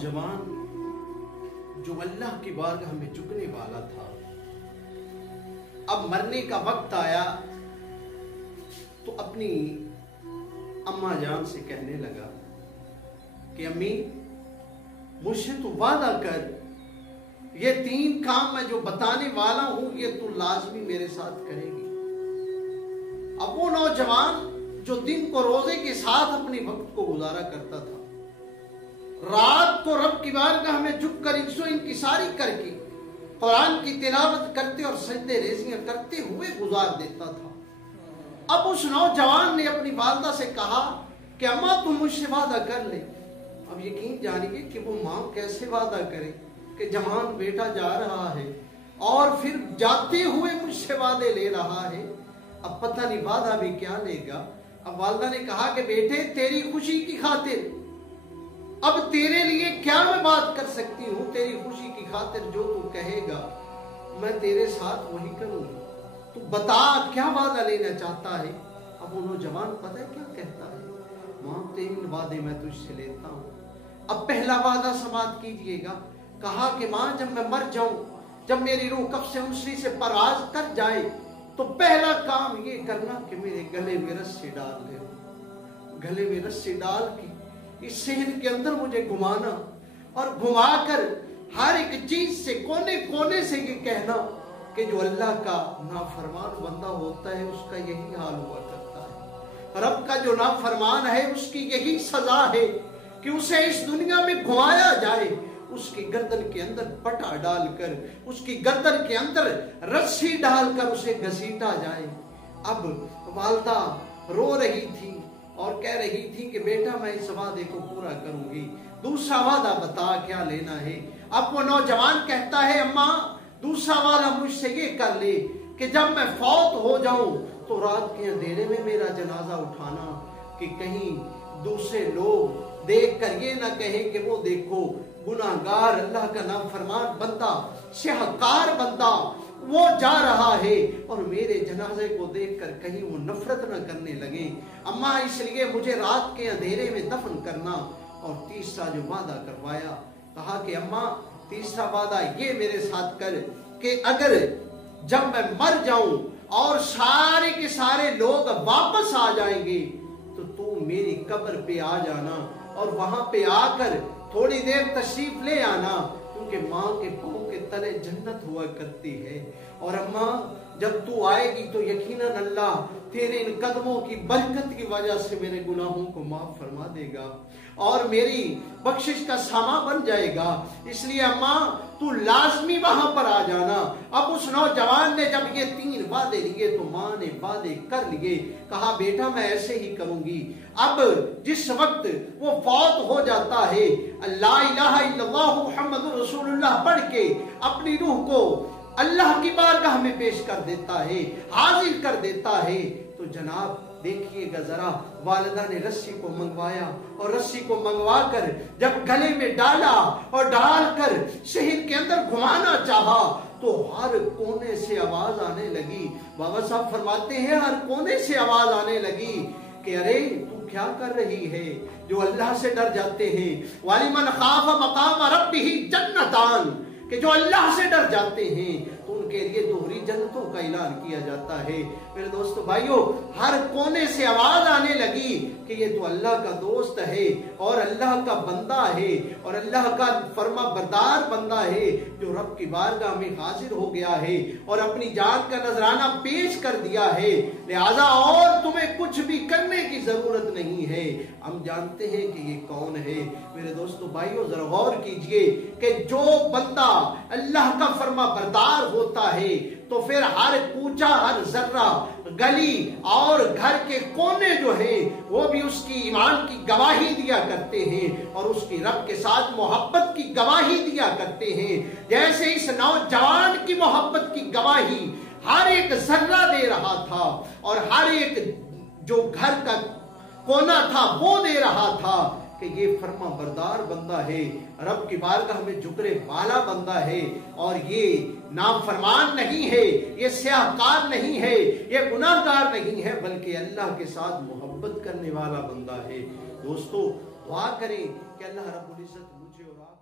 नौजवान जो अल्लाह की बारगाह में झुकने वाला था, अब मरने का वक्त आया तो अपनी अम्मा जान से कहने लगा कि अम्मी, मुझसे तो वादा कर, ये 3 काम मैं जो बताने वाला हूं ये तू लाजमी मेरे साथ करेगी। अब वो नौजवान जो दिन को रोजे के साथ अपने वक्त को गुजारा करता था, रात को रब की बारगाह में झुककर इंकिसारी करके कुरान की तिलावत करते और सजदे रेज़ियां करते हुए गुजार देता था। अब उस नौजवान ने अपनी वालिदा से कहा कि अम्मा तुम मुझसे वादा कर ले। अब यकीन जानिए कि वो माँ कैसे वादा करे कि जवान बेटा जा रहा है और फिर जाते हुए मुझसे वादे ले रहा है, अब पता नहीं वादा भी क्या लेगा। अब वालिदा ने कहा कि बेटे तेरी खुशी की खातिर अब तेरे लिए क्या मैं बात कर सकती हूँ, तेरी खुशी की खातिर जो तू कहेगा मैं तेरे साथ वही करूंगी, तू बता क्या वादा लेना चाहता है। अब वो नौजवान पता है क्या कहता है, मां 3 वादे मैं तुझसे लेता हूँ। अब पहला वादा समाप्त कीजिएगा। कहा कि मां जब मैं मर जाऊं, जब मेरी रूह कब्ज़ से उनसरी से परवाज कर जाए तो पहला काम ये करना कि मेरे गले में रस्सी डाल दे, गले में रस्सी डाल के इस शहर के अंदर मुझे घुमाना और घुमाकर हर एक चीज से कोने कोने से ये कहना कि जो अल्लाह का नाफरमान बंदा होता है उसका यही हाल हुआ करता है, रब का जो नाफरमान है उसकी यही सजा है कि उसे इस दुनिया में घुमाया जाए, उसकी गर्दन के अंदर पटा डालकर, उसकी गर्दन के अंदर रस्सी डालकर उसे घसीटा जाए। अब वालिदा रो रही थी और कह रही थी कि बेटा मैं इस वादे को पूरा करूंगी, दूसरा वादा बता क्या लेना है। अब वो नौजवान कहता है अम्मा दूसरा वादा मुझसे ये कर ले कि जब मैं फौत हो जाऊं तो रात के अंधेरे में मेरा जनाजा उठाना, कि कहीं दूसरे लोग देख कर ये ना कहें कि वो देखो गुनाहगार अल्लाह का नाफरमान बंदा, शाहकार बंदा वो जा रहा है, और मेरे जनाजे को देखकर कहीं वो नफरत न करने लगे। अम्मा इसलिए मुझे रात के अंधेरे में दफन करना। और तीसरा जो वादा करवाया, कहा कि अम्मा तीसरा वादा ये मेरे साथ कर कि अगर जब मैं मर जाऊं और सारे के सारे लोग वापस आ जाएंगे तो तू मेरी कब्र पे आ जाना और वहां पे आकर थोड़ी देर तशरीफ ले आना, क्योंकि माँ के पाँव के तले जन्नत हुआ करती है। और अम्मा जब तू आएगी तो यकीनन अल्लाह तेरे इन कदमों की बरकत की वजह से मेरे गुनाहों को माफ फरमा देगा और मेरी बख्शिश का सामा बन जाएगा, इसलिए अम्मा तू लाजमी वहां पर आ जाना। अब उस नौजवान ने जब ये 3 वादे लिए तो माँ ने वादे कर लिए, कहा बेटा मैं ऐसे ही करूंगी। अब जिस वक्त वो फौत हो जाता है, ला इलाहा इल्लल्लाह मुहम्मदुर रसूलुल्लाह पढ़ के अपनी रूह को अल्लाह की बारगाह में पेश कर देता है, हाजिर कर देता है, तो जनाब देखिएगा जरा, वालिदा ने रस्सी को मंगवाया और रस्सी को मंगवा कर जब गले में डाला और डालकर शहर के अंदर घुमाना चाहा तो हर कोने से आवाज आने लगी। बाबा साहब फरमाते हैं हर कोने से आवाज आने लगी कि अरे तू क्या कर रही है। जो अल्लाह से डर जाते हैं, वालिमन खाफ मकाम रब्बिही जन्नतान, कि जो अल्लाह से डर जाते हैं तो उनके लिए दोहरी जन्नतों का ऐलान किया जाता है। मेरे दोस्तों भाइयों, हर कोने से आवाज आने लगी कि ये तो अल्लाह का दोस्त है और अल्लाह का बंदा है और अल्लाह का फर्मा बरदार बंदा है, जो रब की बारगाह में हाजिर हो गया है और अपनी जान का नजराना पेश कर दिया है, लिहाजा और तुम्हें कुछ भी करने की जरूरत नहीं है। हम जानते हैं कि ये कौन है। मेरे दोस्तों भाइयों, जरा गौर कीजिए कि जो बंदा अल्लाह का फर्मा बरदार होता है तो फिर हर कूचा, हर जर्रा, गली और घर के कोने जो है वो भी उसकी ईमान की गवाही दिया करते हैं और उसकी रब के साथ मोहब्बत की गवाही दिया करते हैं। जैसे इस नौजवान की मोहब्बत की गवाही हर एक जर्रा दे रहा था और हर एक जो घर का कोना था वो दे रहा था कि ये फर्मा बरदार बंदा है, रब की बारगाह में झुकने वाला बंदा है और ये नाफरमान नहीं है, ये स्याहकार नहीं है, ये गुनाहगार नहीं है, बल्कि अल्लाह के साथ मोहब्बत करने वाला बंदा है। दोस्तों दुआ करें कि अल्लाह रब्बुल इज्जत मुझे مجھے اور آپ